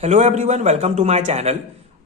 Hello everyone, welcome to my channel.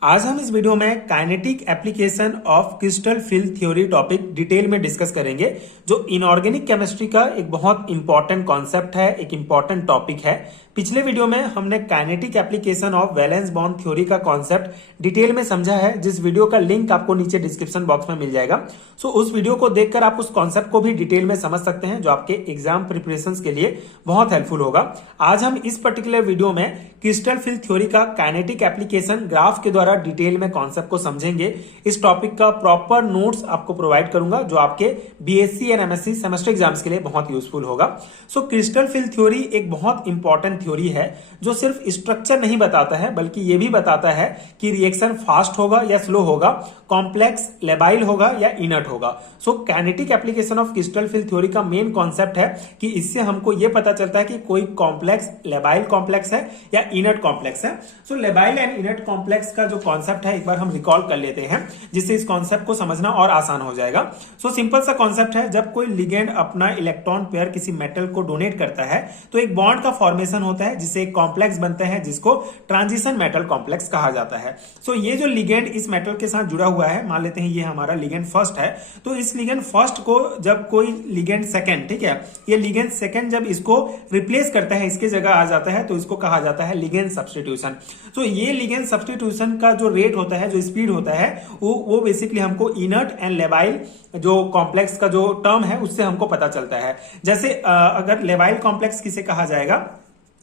आज हम इस वीडियो में kinetic application of crystal field theory topic detail में डिस्कस करेंगे, जो इनऑर्गेनिक केमिस्ट्री का एक बहुत इंपॉर्टेंट कॉन्सेप्ट है, एक इंपॉर्टेंट टॉपिक है। पिछले वीडियो में हमने kinetic application of valence bond theory का कॉन्सेप्ट डिटेल में समझा है, जिस वीडियो का लिंक आपको नीचे डिस्क्रिप्शन बॉक्स में मिल जाएगा। सो उस वीडियो को देखकर आप उस कॉन्सेप्ट को भी डिटेल में समझ सकते हैं, जो आपके एग्जाम प्रिपरेशन के लिए बहुत हेल्पफुल होगा। आज हम इस पर्टिकुलर वीडियो में क्रिस्टल फील्ड थ्योरी का काइनेटिक एप्लीकेशन ग्राफ के द्वारा डिटेल में कॉन्सेप्ट को समझेंगे। इस टॉपिक का प्रॉपर नोट्स आपको प्रोवाइड करूंगा, जो आपके BSc and MSc semester exams के लिए बहुत यूजफुल होगा। सो क्रिस्टल फील्ड थ्योरी एक बहुत इंपॉर्टेंट थ्योरी है, जो सिर्फ स्ट्रक्चर नहीं बताता है, बल्कि यह भी बताता है कि रिएक्शन फास्ट होगा या स्लो होगा, कॉम्प्लेक्स लेबाइल होगा या इनर्ट होगा। So kinetic application of crystal field theory का मेन कॉन्सेप्ट है कि इससे हमको यह पता चलता है कि कोई कॉम्प्लेक्स लेबाइल कॉम्प्लेक्स है या इनर्ट कॉम्प्लेक्स है। सो लेबाइल एंड इनर्ट कॉम्प्लेक्स का जो कॉन्सेप्ट है, एक बार हम रिकॉल कर लेते हैं, जिससे इस कॉन्सेप्ट को समझना और आसान हो जाएगा। सो सिंपल सा कॉन्सेप्ट है, जब कोई लिगेंड अपना इलेक्ट्रॉन पेयर किसी मेटल को डोनेट करता है, तो एक बॉन्ड का फॉर्मेशन होता है, जिससे एक कॉम्प्लेक्स बनता है, जिसको ट्रांजिशन मेटल कॉम्प्लेक्स कहा जाता है। सो ये जो लिगेंड इस मेटल के साथ जुड़ा हुआ है, मान लेते हैं ये हमारा लिगेंड फर्स्ट है, तो इस लिगेंड फर्स्ट को जब कोई लिगेंड सेकंड, ठीक है, ये लिगेंड सेकंड जब इसको रिप्लेस करता है, इसके जगह आ जाता है, तो इसको कहा जाता है लिगेंड सब्स्टिट्यूशन। तो ये लिगेंड सब्स्टिट्यूशन का जो रेट होता है, जो स्पीड होता है, वो बेसिकली हमको इनर्ट एंड लेबाइल जो कॉम्प्लेक्स का जो टर्म है, उससे हमको पता चलता है। जैसे अगर लेबाइल कॉम्प्लेक्स किसे कहा जाएगा,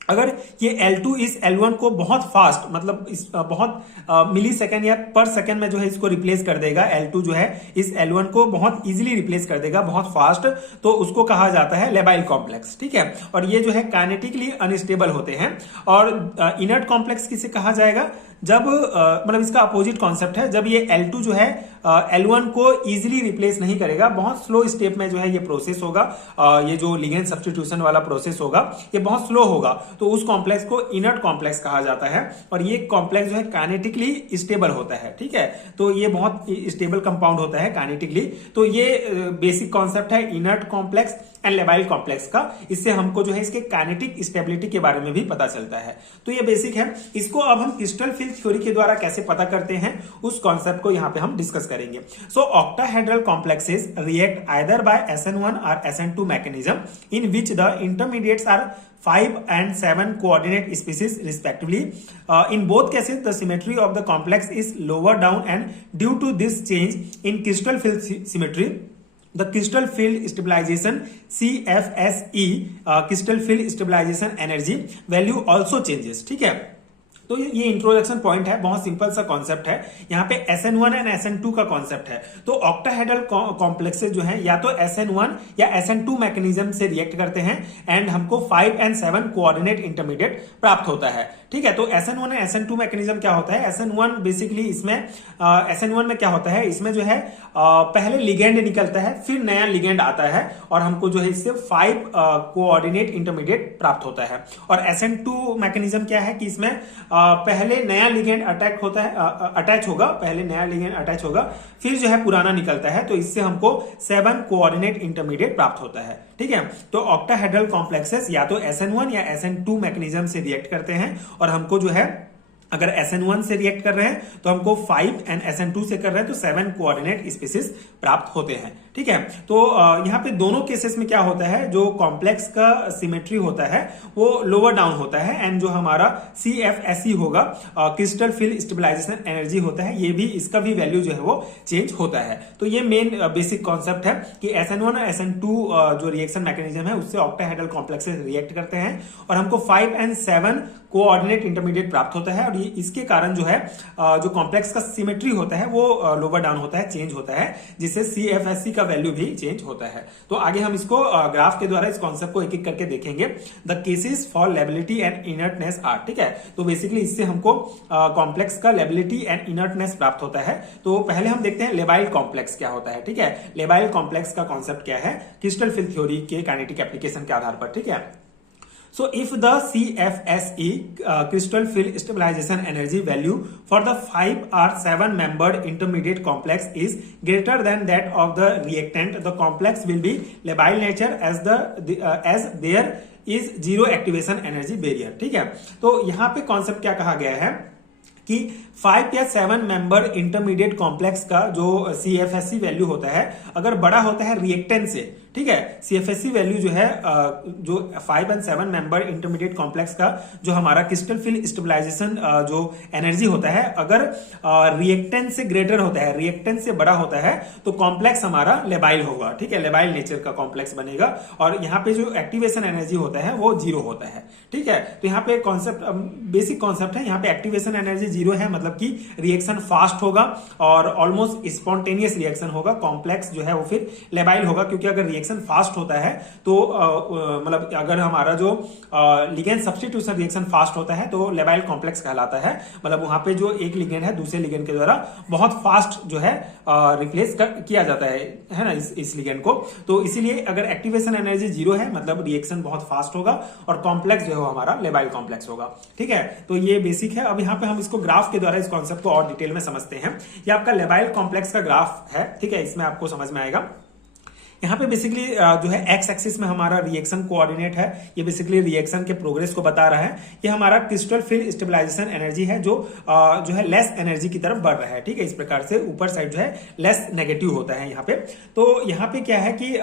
अगर ये L2 इस L1 को बहुत फास्ट, मतलब बहुत मिली सेकेंड या पर सेकेंड में जो है इसको रिप्लेस कर देगा, L2 जो है इस L1 को बहुत इजीली रिप्लेस कर देगा, बहुत फास्ट, तो उसको कहा जाता है लेबाइल कॉम्प्लेक्स, ठीक है। और ये जो है काइनेटिकली अनस्टेबल होते हैं। और इनर्ट कॉम्प्लेक्स किसे कहा जाएगा, जब मतलब इसका अपोजिट कॉन्सेप्ट है, जब ये L2 जो है L1 को इजीली रिप्लेस नहीं करेगा, बहुत स्लो स्टेप में जो है ये प्रोसेस होगा, ये जो लिगेंड सब्स्टिट्यूशन वाला प्रोसेस होगा, ये बहुत स्लो होगा, तो उस कॉम्प्लेक्स को इनर्ट कॉम्प्लेक्स कहा जाता है। और ये कॉम्प्लेक्स जो है काइनेटिकली स्टेबल होता है, ठीक है, तो ये बहुत स्टेबल कंपाउंड होता है काइनेटिकली। तो ये बेसिक कॉन्सेप्ट है inert complex and labile complex का। इससे हमको जो है इसके काइनेटिक स्टेबिलिटी के बारे में भी पता चलता है। तो ये बेसिक है। इसको अब हम क्रिस्टल फील्ड थ्योरी के द्वारा कैसे पता करते हैं, उस कॉन्सेप्ट को यहां पे हम डिस्कस करेंगे। So octahedral complexes react either by SN1 और SN2 mechanism, in which the intermediates are 5 and 7 coordinate species respectively. In both cases, the symmetry of the complex is lower down, and due to this change in crystal field symmetry, the crystal field stabilization CFSE, crystal field stabilization energy value also changes, ठीक है। तो ये introduction point है, बहुत simple सा concept है। यहाँ पे SN1 एंड SN2 का कॉन्सेप्ट है। तो ऑक्टाहेड्रल कॉम्प्लेक्सेस जो है या तो SN1 या SN2 मैकेनिज्म से रिएक्ट करते हैं, एंड हमको 5 and 7 कोऑर्डिनेट इंटरमीडिएट प्राप्त होता है, ठीक है। तो SN1 एंड SN2 मैकेनिज्म क्या होता है, SN1 बेसिकली इसमें SN1 में क्या होता है, इसमें जो है पहले लिगेंड निकलता है, फिर नया लिगेंड आता है, और हमको जो है इससे 5 कोऑर्डिनेट इंटरमीडिएट प्राप्त होता है। और SN2 मैकेनिज्म क्या है कि इसमें पहले नया लिगेंड अटैच होगा, पहले नया लिगेंड अटैच होगा, फिर जो है पुराना निकलता है, तो इससे हमको 7 कोऑर्डिनेट इंटरमीडिएट प्राप्त होता है, ठीक है। तो ऑक्टाहेड्रल कॉम्प्लेक्सेस या तो SN1 या SN2 मैकेनिज्म से रिएक्ट करते हैं, और हमको जो है अगर SN1 से रिएक्ट कर रहे हैं तो हमको 5 एंड SN2 से कर रहे हैं तो 7 कोऑर्डिनेट स्पीसीज प्राप्त होते हैं, ठीक है। तो यहाँ पे दोनों केसेस में क्या होता है, जो कॉम्प्लेक्स का सिमेट्री होता है वो लोअर डाउन होता है, एंड जो हमारा CFSE होगा, क्रिस्टल फील्ड स्टेबलाइजेशन एनर्जी होता है, ये भी, इसका भी वैल्यू जो है वो चेंज होता है। तो ये मेन बेसिक कॉन्सेप्ट है कि SN1 और SN2 जो रिएक्शन मैकेनिज्म है, उससे ऑक्टाहेड्रल कॉम्प्लेक्सेस रिएक्ट करते हैं, और हमको 5 and 7 कोऑर्डिनेट इंटरमीडिएट प्राप्त होता है। और इसके कारण जो है जो कॉम्प्लेक्स का सिमेट्री होता है वो लोअर डाउन होता है, चेंज होता है, जिससे CFSE का वैल्यू भी चेंज होता है। तो आगे हम इसको ग्राफ के द्वारा इस कॉन्सेप्ट को एक एक करके देखेंगे। The cases for lability and inertness are, ठीक है। तो बेसिकली इससे हमको कॉम्प्लेक्स का लेबिलिटी एंड इनर्टनेस प्राप्त होता है। तो पहले हम देखते हैं लेबाइल कॉम्प्लेक्स क्या होता है, ठीक है। लेबाइल कॉम्प्लेक्स का कॉन्सेप्ट क्या है क्रिस्टल फील्ड थ्योरी के काइनेटिक एप्लीकेशन के आधार पर, ठीक है। So if the CFSE crystal field stabilization energy value for the 5 or 7 membered intermediate complex is greater than that of the reactant, the complex will be labile nature as their is zero activation energy barrier. ठीक है, तो यहां पे concept क्या कहा गया है कि 5 या 7 मेंबर इंटरमीडिएट कॉम्प्लेक्स का जो CFSE वैल्यू होता है अगर बड़ा होता है रिएक्टेंट से, ठीक है, CFSE वैल्यू जो है जो 5 एंड 7 मेंबर इंटरमीडिएट कॉम्प्लेक्स का जो हमारा क्रिस्टल फिल स्टेबलाइजेशन जो एनर्जी होता है अगर रिएक्टेंट से ग्रेटर होता है, रिएक्टेंट से बड़ा होता है, तो कॉम्प्लेक्स हमारा लेबाइल होगा। ठीक है, लेबाइल नेचर का कॉम्प्लेक्स बनेगा और यहाँ पे जो एक्टिवेशन एनर्जी होता है वो जीरो होता है। ठीक है, तो यहाँ पे कॉन्सेप्ट बेसिक कॉन्सेप्ट है, यहाँ पे एक्टिवेशन एनर्जी जीरो है मतलब कि रिएक्शन फास्ट होगा और ऑलमोस्ट स्पॉन्टेनियस रिएक्शन होगा, कॉम्प्लेक्स जो है वो फिर लेबाइल होगा, क्योंकि अगर रिएक्शन फास्ट होता है तो मतलब अगर हमारा जो लिगेंड सब्स्टिट्यूशन रिएक्शन फास्ट होता है तो लेबाइल कॉम्प्लेक्स कहलाता है। मतलब वहां पे जो एक लिगेंड है दूसरे लिगेंड के द्वारा बहुत फास्ट जो है रिप्लेस किया जाता है ना इस लिगेंड को। तो इसीलिए अगर एक्टिवेशन एनर्जी जीरो है मतलब रिएक्शन बहुत फास्ट होगा और कॉम्प्लेक्स जो है वो हमारा लेबाइल कॉम्प्लेक्स होगा। ठीक है, तो ये बेसिक है। अब यहाँ पे हम इसको ग्राफ के द्वारा इस कॉन्सेप्ट को और डिटेल में समझते हैं। ये आपका लेबाइल कॉम्प्लेक्स का ग्राफ है। ठीक है, इसमें आपको समझ में आएगा। यहाँ पे बेसिकली जो है एक्स एक्सिस में हमारा रिएक्शन कोऑर्डिनेट है, ये बेसिकली रिएक्शन के प्रोग्रेस को बता रहा है। ये हमारा क्रिस्टल फिल स्टेबलाइजेशन एनर्जी है जो है लेस एनर्जी की तरफ बढ़ रहा है। ठीक है, इस प्रकार से ऊपर साइड जो है लेस नेगेटिव होता है यहाँ पे। तो यहाँ पे क्या है कि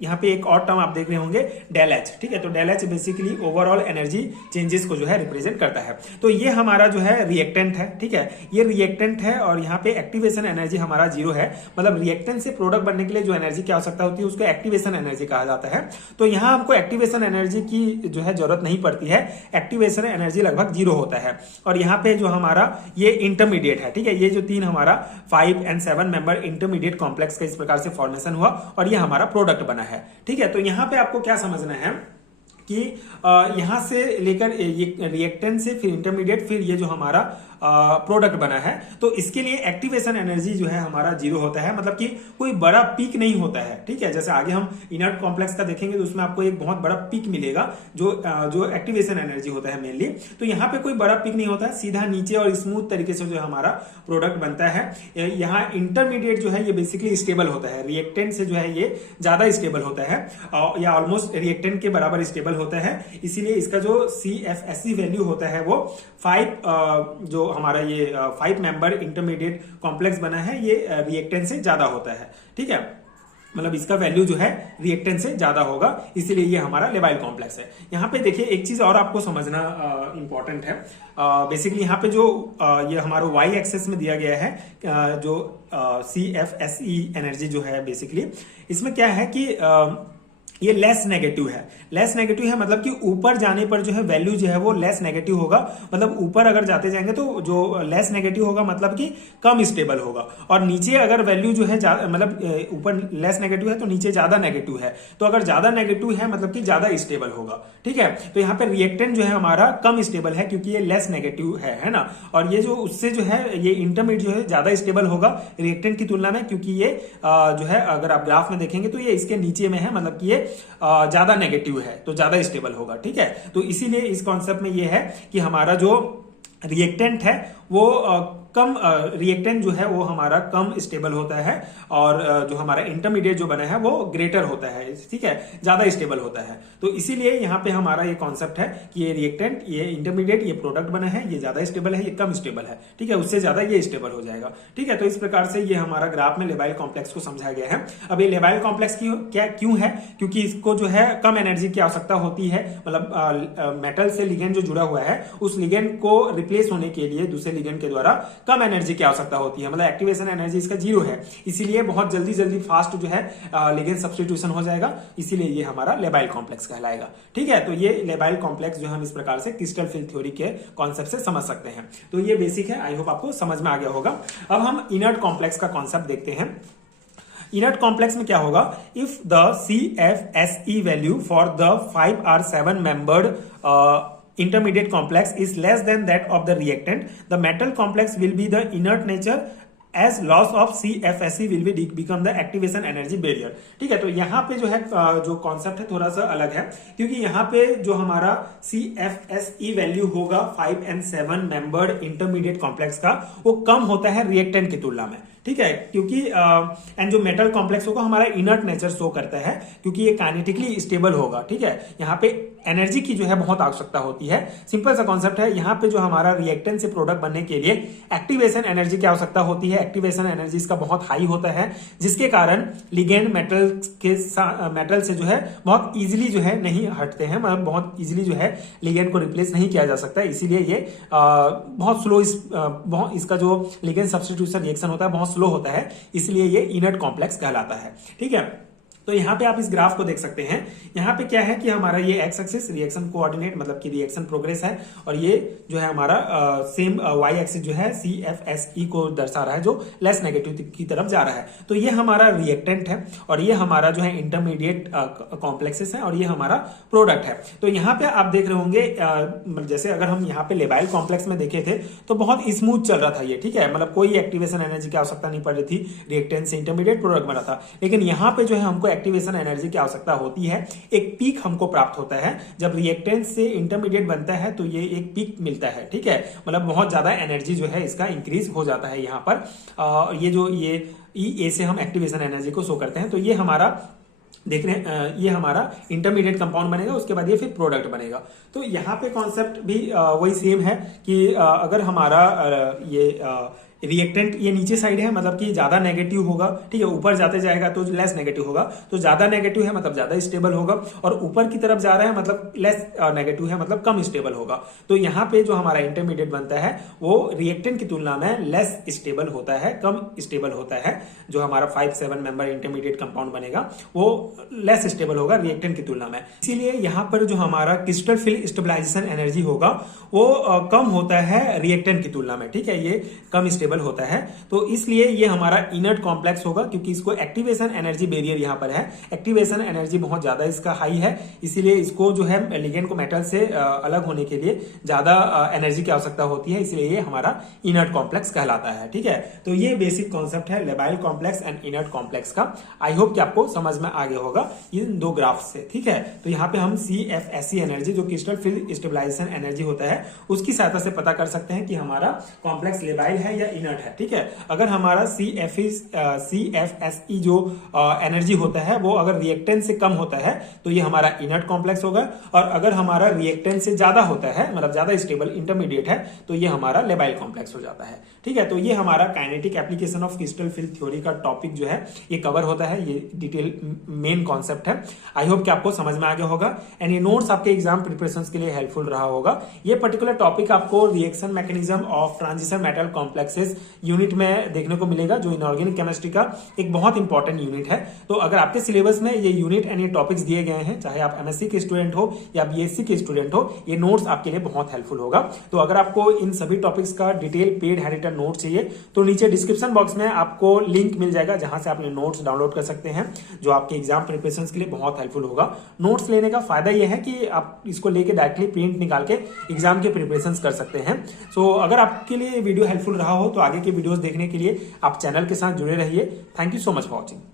यहाँ पे एक और टर्म आप देख रहे होंगे डेल एच। ठीक है, तो del H basically overall energy changes को जो है रिप्रेजेंट करता है। तो ये हमारा जो है रिएक्टेंट है। ठीक है, ये रिएक्टेंट है और यहाँ पे एक्टिवेशन एनर्जी हमारा जीरो है। मतलब रिएक्टेंट से प्रोडक्ट बनने के लिए जो एनर्जी की आवश्यकता होती है उसको एक्टिवेशन एनर्जी कहा जाता है। तो यहाँ हमको एक्टिवेशन एनर्जी की जो है जरूरत नहीं पड़ती है, एक्टिवेशन एनर्जी लगभग जीरो होता है। और यहाँ पे जो हमारा ये इंटरमीडिएट है, ठीक है, ये जो तीन हमारा 5 एंड 7 मेंबर इंटरमीडिएट कॉम्प्लेक्स का इस प्रकार से फॉर्मेशन हुआ और ये हमारा प्रोडक्ट बना है। ठीक है, तो यहां पे आपको क्या समझना है कि यहां से लेकर ये रिएक्टेंट से फिर इंटरमीडिएट फिर ये जो हमारा प्रोडक्ट बना है, तो इसके लिए एक्टिवेशन एनर्जी जो है हमारा जीरो होता है। मतलब कि कोई बड़ा पीक नहीं होता है। ठीक है, जैसे आगे हम इनर्ट कॉम्प्लेक्स का देखेंगे तो उसमें आपको एक बहुत बड़ा पीक मिलेगा जो एक्टिवेशन एनर्जी होता है मेनली। तो यहाँ पे कोई बड़ा पीक नहीं होता है, सीधा नीचे और स्मूथ तरीके से जो हमारा प्रोडक्ट बनता है। यहाँ इंटरमीडिएट जो है ये बेसिकली स्टेबल होता है, रिएक्टेंट से जो है ये ज्यादा स्टेबल होता है या ऑलमोस्ट रिएक्टेंट के बराबर स्टेबल होता है। इसीलिए इसका जो CFSE वैल्यू होता है वो 5 जो हमारा ये 5 मेंबर इंटरमीडिएट कॉम्प्लेक्स बना है ये रिएक्टेंट से ज्यादा होता है। ठीक है, मतलब इसका वैल्यू जो है रिएक्टेंट से ज्यादा होगा, इसीलिए ये हमारा लेबाइल कॉम्प्लेक्स है। यहाँ पे देखिए एक चीज और आपको समझना इंपॉर्टेंट है। बेसिकली यहाँ पे जो ये हमारा y एक्सेस में दिया गया है जो CFSE एनर्जी जो है बेसिकली इसमें क्या है कि ये लेस नेगेटिव है। लेस नेगेटिव है मतलब कि ऊपर जाने पर जो है वैल्यू जो है वो लेस नेगेटिव होगा। मतलब ऊपर अगर जाते जाएंगे तो जो लेस नेगेटिव होगा मतलब कि कम स्टेबल होगा, और नीचे अगर वैल्यू जो है मतलब ऊपर लेस नेगेटिव है तो नीचे ज्यादा नेगेटिव है, तो अगर ज्यादा नेगेटिव है मतलब कि ज्यादा स्टेबल होगा। ठीक है, तो यहाँ पे रिएक्टेंट जो है हमारा कम स्टेबल है क्योंकि ये लेस नेगेटिव है ना। और ये जो उससे जो है ये इंटरमीडिएट जो है ज्यादा स्टेबल होगा रिएक्टेंट की तुलना में, क्योंकि ये जो है अगर आप ग्राफ में देखेंगे तो ये इसके नीचे में है, मतलब कि ये ज्यादा नेगेटिव है तो ज्यादा स्टेबल होगा। ठीक है, तो इसीलिए इस कॉन्सेप्ट में ये है कि हमारा जो रिएक्टेंट है वो कम रिएक्टेंट जो है वो हमारा कम स्टेबल होता है और जो हमारा इंटरमीडिएट जो बना है वो ग्रेटर होता है। ठीक है, ज्यादा स्टेबल होता है। तो इसीलिए यहाँ पे हमारा ये कॉन्सेप्ट है कि ये रिएक्टेंट, ये इंटरमीडिएट, ये प्रोडक्ट बना है, ये ज्यादा स्टेबल है, ये कम स्टेबल है। ठीक है, उससे ज्यादा ये स्टेबल हो जाएगा। ठीक है, तो इस प्रकार से ये हमारा ग्राफ में लेबाइल कॉम्प्लेक्स को समझाया गया है। अब ये लेबाइल कॉम्प्लेक्स क्यों है, क्योंकि इसको जो है कम एनर्जी की आवश्यकता होती है। मतलब मेटल से लिगेंड जो जुड़ा हुआ है उस लिगेंड को रिप्लेस होने के लिए दूसरे लिगेंड के द्वारा कम एनर्जी की आवश्यकता होती है। मतलब एक्टिवेशन एनर्जी इसका जीरो है, इसीलिए बहुत जल्दी फास्ट जो है लिगेंड सब्स्टिट्यूशन हो जाएगा, इसीलिए ये हमारा लेबाइल कॉम्प्लेक्स कहलाएगा। ठीक है, तो ये लेबाइल कॉम्प्लेक्स जो हम इस प्रकार से क्रिस्टल फिल थ्योरी के कॉन्सेप्ट से समझ सकते हैं। तो ये बेसिक है, आई होप आपको समझ में आ गया होगा। अब हम इनर्ट कॉम्प्लेक्स का कॉन्सेप्ट देखते हैं। इनर्ट कॉम्प्लेक्स में क्या होगा, if the CFSE value for the 5 or 7 membered intermediate complex is less than that of the reactant, the metal complex will be the inert nature as loss of CFSE will be become the activation energy barrier. ठीक है, तो यहाँ पे जो है जो concept है थोड़ा सा अलग है, क्योंकि यहाँ पे जो हमारा CFSE वैल्यू होगा 5 and 7 मेंबर्ड इंटरमीडिएट कॉम्प्लेक्स का, वो कम होता है रिएक्टेंट की तुलना में। ठीक है, क्योंकि एंड जो मेटल कॉम्प्लेक्स होगा हमारा इनर्ट नेचर शो करता है, क्योंकि ये काइनेटिकली स्टेबल होगा। ठीक है, यहाँ पे एनर्जी की जो है बहुत आवश्यकता होती है। सिंपल सा कॉन्सेप्ट है, यहाँ पे जो हमारा रिएक्टेंट से प्रोडक्ट बनने के लिए एक्टिवेशन एनर्जी की आवश्यकता होती है। एक्टिवेशन एनर्जी इसका बहुत हाई होता है, जिसके कारण लिगेंड मेटल से जो है बहुत इजीली जो है नहीं हटते हैं, मतलब बहुत इजीली जो है लिगेंड को रिप्लेस नहीं किया जा सकता। इसीलिए ये बहुत स्लो इसका जो लिगेंड सब्स्टिट्यूशन रिएक्शन होता है बहुत स्लो होता है, इसलिए ये इनर्ट कॉम्प्लेक्स कहलाता है। ठीक है, तो यहाँ पे आप इस ग्राफ को देख सकते हैं। यहाँ पे क्या है कि हमारा ये एक्स एक्सिस रिएक्शन कोऑर्डिनेट मतलब कि रिएक्शन प्रोग्रेस है, और ये जो है हमारा सेम वाई एक्सिस जो है CFSE को दर्शा रहा है, जो लेस नेगेटिव की तरफ जा रहा है। तो ये हमारा रिएक्टेंट है, और ये हमारा जो है इंटरमीडिएट कॉम्प्लेक्सेस है, और ये हमारा प्रोडक्ट है। तो यहाँ पे आप देख रहे होंगे, जैसे अगर हम यहाँ पे लेबाइल कॉम्प्लेक्स में देखे थे तो बहुत स्मूथ चल रहा था ये। ठीक है, मतलब कोई एक्टिवेशन एनर्जी की आवश्यकता नहीं पड़ रही थी, रिएक्टेंट से इंटरमीडिएट प्रोडक्ट बना था। लेकिन यहाँ पे जो है हमको एक्टिवेशन एनर्जी की आवश्यकता होती है। एक पीक हमको प्राप्त होता है जब रिएक्टेंट से इंटरमीडिएट बनता है, तो ये एक पीक मिलता है। ठीक है, मतलब बहुत ज्यादा एनर्जी जो है इसका इंक्रीज हो जाता है यहाँ पर। ये जो ये E से हम एक्टिवेशन एनर्जी को शो करते हैं। तो ये हमारा देख रहे हैं, ये हमारा इंटरमीडिएट कंपाउंड बनेगा, उसके बाद ये फिर प्रोडक्ट बनेगा। तो यहाँ पे कॉन्सेप्ट भी वही सेम है कि अगर हमारा ये रिएक्टेंट ये नीचे साइड है, मतलब कि ज्यादा नेगेटिव होगा। ठीक है, ऊपर जाते जाएगा तो लेस नेगेटिव होगा, तो ज्यादा नेगेटिव है मतलब ज्यादा स्टेबल होगा, और ऊपर की तरफ जा रहा है मतलब लेस नेगेटिव है मतलब कम स्टेबल होगा। तो यहाँ पे जो हमारा इंटरमीडिएट बनता है वो रिएक्टेंट की तुलना में लेस स्टेबल होता है, कम स्टेबल होता है। जो हमारा 5-7 मेंबर इंटरमीडिएट कंपाउंड बनेगा वो लेस स्टेबल होगा रिएक्टेंट की तुलना में। इसीलिए यहाँ पर जो हमारा क्रिस्टल फिल स्टेबलाइजेशन एनर्जी होगा वो कम होता है रिएक्टेंट की तुलना में। ठीक है, ये कम स्टेबल होता है, तो इसलिए ये हमारा इनर्ट कॉम्प्लेक्स होगा, क्योंकि इसको एक्टिवेशन एनर्जी बैरियर यहाँ पर है। एक्टिवेशन एनर्जी बहुत ज्यादा इसका हाई है, इसीलिए इसको जो है लिगेंड को मेटल से अलग होने के लिए ज्यादा एनर्जी की आवश्यकता होती है, इसलिए ये हमारा इनर्ट कॉम्प्लेक्स कहलाता है। ठीक है, तो ये बेसिक कॉन्सेप्ट है labile complex and inert complex का। आई होप कि आपको समझ में आ गया होगा इन दो ग्राफ से। ठीक है, तो यहाँ पे हम CFSE एनर्जी जो क्रिस्टल फिल स्टेबलाइजेशन एनर्जी होता है उसकी सहायता से पता कर सकते हैं कि हमारा कॉम्प्लेक्स लेबाइल है या इनर्ट है। ठीक है, अगर हमारा CFSE जो एनर्जी होता है वो अगर रिएक्टेंट से कम होता है तो ये हमारा इनर्ट कॉम्प्लेक्स होगा, और अगर हमारा रिएक्टेंट से ज्यादा होता है मतलब ज्यादा स्टेबल इंटरमीडिएट है तो ये हमारा लेबाइल कॉम्प्लेक्स हो जाता है। ठीक है, तो ये हमारा kinetic application of crystal field theory का टॉपिक जो है ये कवर होता है, ये डिटेल मेन कॉन्सेप्ट है। आई होप कि आपको समझ में आ गया होगा, एंड ये नोट्स आपके एग्जाम प्रिपरेशन के लिए हेल्पफुल रहा होगा। ये पर्टिकुलर टॉपिक आपको reaction mechanism of transition metal complexes unit में देखने को मिलेगा, जो इनऑर्गेनिक केमिस्ट्री का एक बहुत इंपॉर्टेंट यूनिट है। तो अगर आपके सिलेबस में ये यूनिट एंड ये टॉपिक्स दिए गए हैं, चाहे आप MSc के स्टूडेंट हो या BSc के स्टूडेंट हो, ये नोट्स आपके लिए बहुत हेल्पफुल होगा। तो अगर आपको इन सभी टॉपिक्स का डिटेल पेड हैंडरिटन नोट चाहिए तो नीचे डिस्क्रिप्शन बॉक्स में आपको लिंक मिल जाएगा, जहां से आप नोट्स डाउनलोड कर सकते हैं, जो आपके एग्जाम प्रिपरेशन के लिए बहुत हेल्पफुल होगा। नोट्स लेने का फायदा यह है कि आप इसको लेके डायरेक्टली प्रिंट निकाल के एग्जाम के प्रिपरेशन कर सकते हैं। सो अगर आपके लिए वीडियो हेल्पफुल रहा हो तो आगे के वीडियोस देखने के लिए आप चैनल के साथ जुड़े रहिए। Thank you so much for watching.